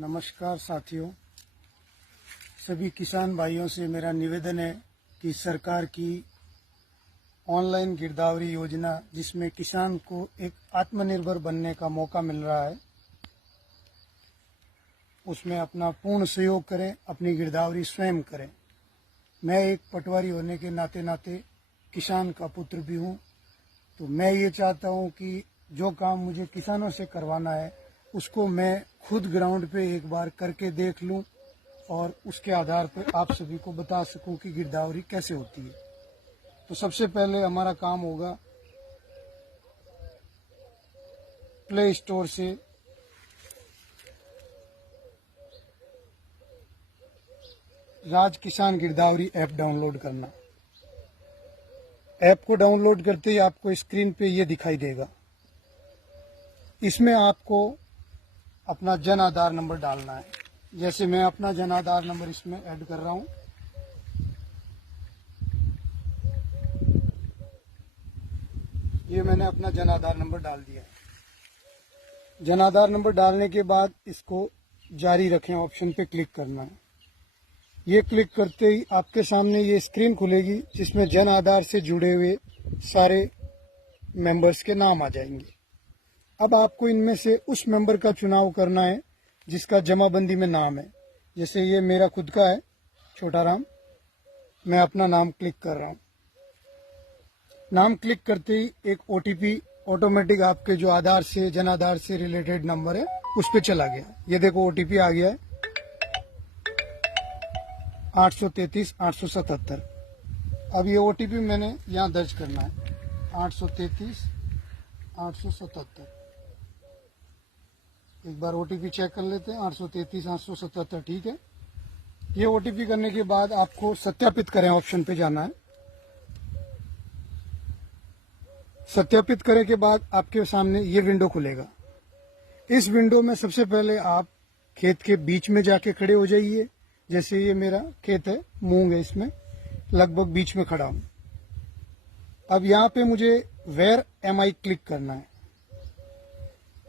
नमस्कार साथियों, सभी किसान भाइयों से मेरा निवेदन है कि सरकार की ऑनलाइन गिरदावरी योजना, जिसमें किसान को एक आत्मनिर्भर बनने का मौका मिल रहा है, उसमें अपना पूर्ण सहयोग करें, अपनी गिरदावरी स्वयं करें। मैं एक पटवारी होने के नाते किसान का पुत्र भी हूं, तो मैं ये चाहता हूं कि जो काम मुझे किसानों से करवाना है उसको मैं खुद ग्राउंड पे एक बार करके देख लूं और उसके आधार पर आप सभी को बता सकूं कि गिरदावरी कैसे होती है। तो सबसे पहले हमारा काम होगा प्ले स्टोर से राज किसान गिरदावरी ऐप डाउनलोड करना। ऐप को डाउनलोड करते ही आपको स्क्रीन पे ये दिखाई देगा। इसमें आपको अपना जन आधार नंबर डालना है। जैसे मैं अपना जन आधार नंबर इसमें ऐड कर रहा हूं। ये मैंने अपना जन आधार नंबर डाल दिया है। जन आधार नंबर डालने के बाद इसको जारी रखें ऑप्शन पे क्लिक करना है। ये क्लिक करते ही आपके सामने ये स्क्रीन खुलेगी जिसमें जन आधार से जुड़े हुए सारे मेंबर्स के नाम आ जाएंगे। अब आपको इनमें से उस मेंबर का चुनाव करना है जिसका जमाबंदी में नाम है। जैसे ये मेरा खुद का है, छोटा राम। मैं अपना नाम क्लिक कर रहा हूं। नाम क्लिक करते ही एक ओटीपी ऑटोमेटिक आपके जो आधार से, जन आधार से रिलेटेड नंबर है उस पे चला गया। ये देखो ओटीपी आ गया है 833-877। अब ये ओटीपी मैंने यहाँ दर्ज करना है 833-877। एक बार ओटीपी चेक कर लेते हैं। 833-877 ठीक है। ये ओटीपी करने के बाद आपको सत्यापित करें ऑप्शन पे जाना है। सत्यापित करने के बाद आपके सामने ये विंडो खुलेगा। इस विंडो में सबसे पहले आप खेत के बीच में जाके खड़े हो जाइए। जैसे ये मेरा खेत है, मूंग है, इसमें लगभग बीच में खड़ा हूं। अब यहाँ पे मुझे वेयर एम आई क्लिक करना है।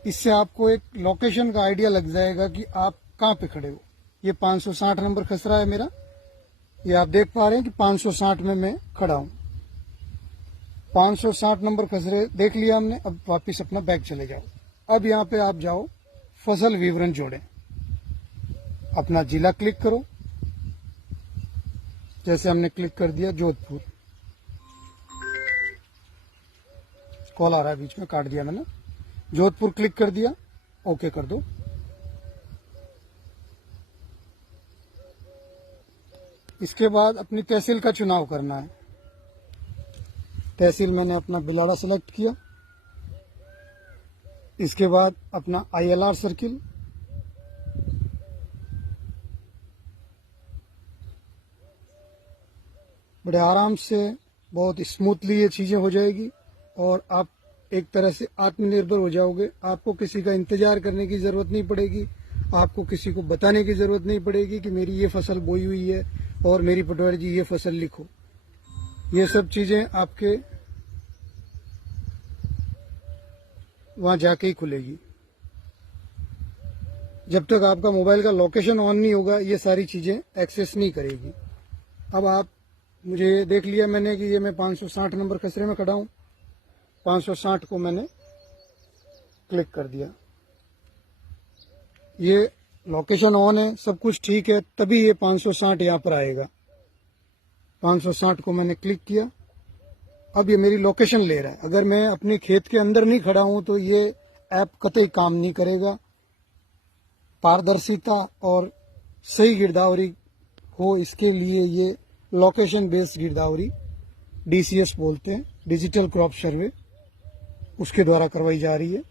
इससे आपको एक लोकेशन का आइडिया लग जाएगा कि आप कहाँ पे खड़े हो। ये 560 नंबर खस रहा है मेरा। ये आप देख पा रहे हैं कि 560 में मैं खड़ा हूं। 560 नंबर खस रहे देख लिया हमने। अब वापिस अपना बैग चले जाओ। अब यहाँ पे आप जाओ फसल विवरण जोड़ें। अपना जिला क्लिक करो। जैसे हमने क्लिक कर दिया जोधपुर। कॉल आ रहा है बीच में, काट दिया मैंने। जोधपुर क्लिक कर दिया, ओके कर दो। इसके बाद अपनी तहसील का चुनाव करना है। तहसील मैंने अपना बिलाड़ा सेलेक्ट किया। इसके बाद अपना ILR सर्किल, बड़े आराम से बहुत स्मूथली ये चीजें हो जाएगी और आप एक तरह से आत्मनिर्भर हो जाओगे। आपको किसी का इंतजार करने की जरूरत नहीं पड़ेगी। आपको किसी को बताने की जरूरत नहीं पड़ेगी कि मेरी ये फसल बोई हुई है और मेरी पटवारी जी ये फसल लिखो। ये सब चीजें आपके वहां जाके ही खुलेगी। जब तक आपका मोबाइल का लोकेशन ऑन नहीं होगा ये सारी चीजें एक्सेस नहीं करेगी। अब आप मुझे देख लिया मैंने कि ये मैं 560 नंबर खसरे में खड़ा हूं। 560 को मैंने क्लिक कर दिया। ये लोकेशन ऑन है, सब कुछ ठीक है, तभी ये 560 यहां पर आएगा। 560 को मैंने क्लिक किया। अब ये मेरी लोकेशन ले रहा है। अगर मैं अपने खेत के अंदर नहीं खड़ा हूं तो ये ऐप कतई काम नहीं करेगा। पारदर्शिता और सही गिरदावरी हो, इसके लिए ये लोकेशन बेस्ड गिरदावरी DCS बोलते हैं, डिजिटल क्रॉप सर्वे, उसके द्वारा करवाई जा रही है।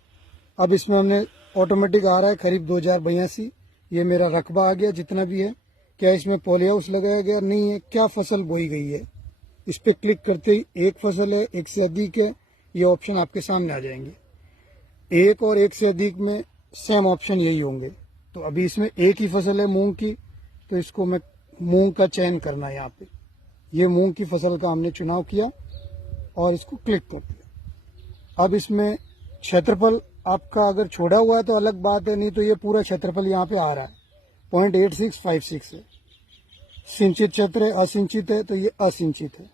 अब इसमें हमने ऑटोमेटिक आ रहा है खरीफ 2082। ये मेरा रकबा आ गया जितना भी है। क्या इसमें पॉली हाउस लगाया गया नहीं है, क्या फसल बोई गई है। इस पे क्लिक करते ही एक फसल है, एक से अधिक है, ये ऑप्शन आपके सामने आ जाएंगे। एक और एक से अधिक में सेम ऑप्शन यही होंगे। तो अभी इसमें एक ही फसल है मूंग की, तो इसको मैं मूंग का चयन करना है। यहाँ पे ये मूंग की फसल का हमने चुनाव किया और इसको क्लिक कर दिया। अब इसमें क्षेत्रफल आपका अगर छोड़ा हुआ है तो अलग बात है, नहीं तो ये पूरा क्षेत्रफल यहाँ पे आ रहा है 0.8656 है। सिंचित क्षेत्र है, असिंचित है, तो ये असिंचित है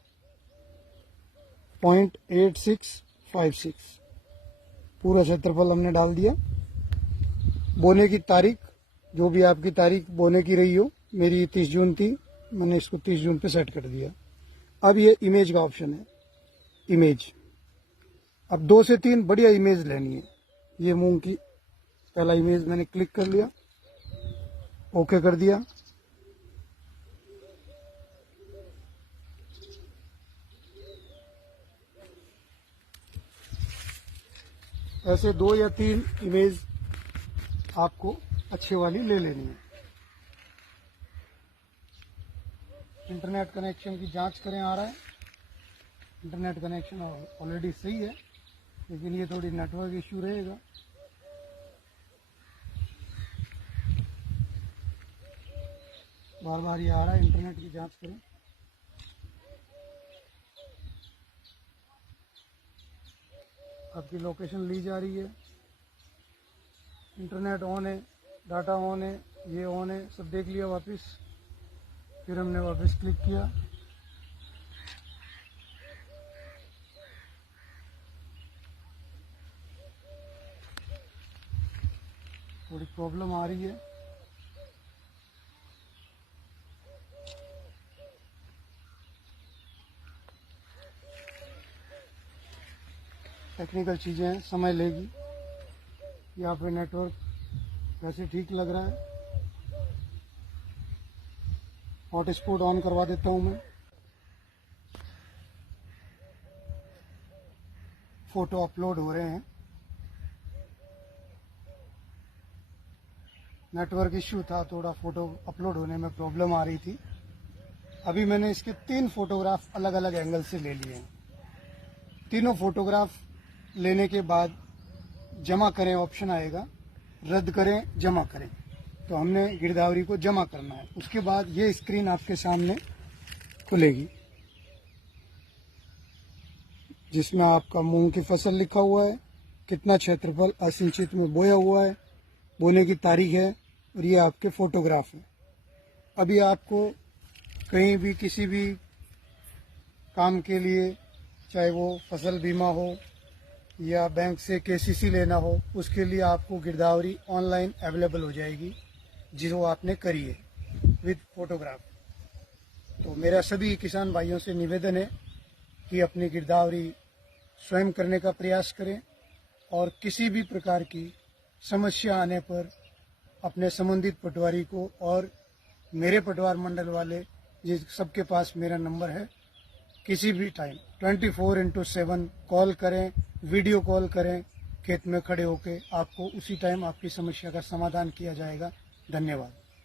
0.8656। पूरा क्षेत्रफल हमने डाल दिया। बोने की तारीख, जो भी आपकी तारीख बोने की रही हो, मेरी 30 जून थी, मैंने इसको 30 जून पे सेट कर दिया। अब ये इमेज का ऑप्शन है, इमेज। अब 2 से 3 बढ़िया इमेज लेनी है। ये मूंग की पहला इमेज मैंने क्लिक कर लिया, ओके कर दिया। ऐसे 2 या 3 इमेज आपको अच्छे वाली ले लेनी है। इंटरनेट कनेक्शन की जांच करें, आ रहा है। इंटरनेट कनेक्शन ऑलरेडी सही है, लेकिन ये थोड़ी नेटवर्क इश्यू रहेगा। बार बार ये आ रहा है, इंटरनेट की जांच करें। आपकी लोकेशन ली जा रही है, इंटरनेट ऑन है, डाटा ऑन है, ये ऑन है, सब देख लिया वापस। फिर हमने वापस क्लिक किया, थोड़ी प्रॉब्लम आ रही है। टेक्निकल चीज़ें हैं, समय लेगी। यहाँ पे नेटवर्क वैसे ठीक लग रहा है। हॉटस्पॉट ऑन करवा देता हूँ मैं। फोटो अपलोड हो रहे हैं। नेटवर्क इश्यू था, थोड़ा फोटो अपलोड होने में प्रॉब्लम आ रही थी। अभी मैंने इसके 3 फोटोग्राफ अलग अलग एंगल से ले लिए हैं। तीनों फोटोग्राफ लेने के बाद जमा करें ऑप्शन आएगा, रद्द करें, जमा करें। तो हमने गिरदावरी को जमा करना है। उसके बाद ये स्क्रीन आपके सामने खुलेगी, जिसमें आपका मूंग की फसल लिखा हुआ है, कितना क्षेत्रफल असिंचित में बोया हुआ है, बोने की तारीख है, और ये आपके फोटोग्राफ है। अभी आपको कहीं भी किसी भी काम के लिए, चाहे वो फसल बीमा हो या बैंक से केसीसी लेना हो, उसके लिए आपको गिरदावरी ऑनलाइन अवेलेबल हो जाएगी, जो आपने करी है विद फोटोग्राफ। तो मेरा सभी किसान भाइयों से निवेदन है कि अपनी गिरदावरी स्वयं करने का प्रयास करें, और किसी भी प्रकार की समस्या आने पर अपने संबंधित पटवारी को और मेरे पटवार मंडल वाले, जिस सबके पास मेरा नंबर है, किसी भी टाइम 24/7 कॉल करें, वीडियो कॉल करें, खेत में खड़े होकर आपको उसी टाइम आपकी समस्या का समाधान किया जाएगा। धन्यवाद।